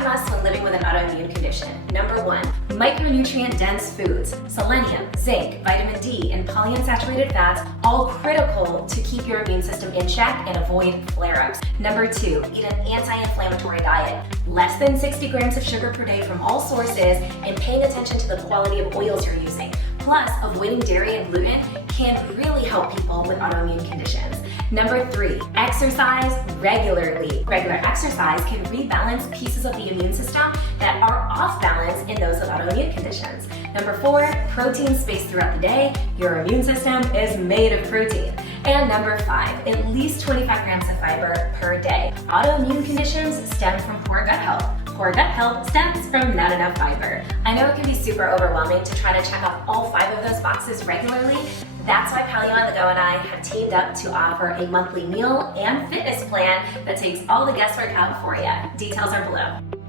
Five musts when living with an autoimmune condition. Number 1, micronutrient-dense foods. Selenium, zinc, vitamin D, and polyunsaturated fats, all critical to keep your immune system in check and avoid flare-ups. Number 2, eat an anti-inflammatory diet. Less than 60 grams of sugar per day from all sources, and paying attention to the quality of oils you're using. Plus, avoiding dairy and gluten can really help people with autoimmune conditions. Number 3, exercise regularly. Regular exercise can rebalance pieces of the immune system that are off balance in those with autoimmune conditions. Number 4, protein spaced throughout the day. Your immune system is made of protein. And number 5, at least 25 grams of fiber per day. Autoimmune conditions stem from poor gut health. Poor gut health stems from not enough fiber. I know it can be super overwhelming to try to check off all 5 of those boxes regularly. That's why Paleo-1 and I have teamed up to offer a monthly meal and fitness plan that takes all the guesswork out for you. Details are below.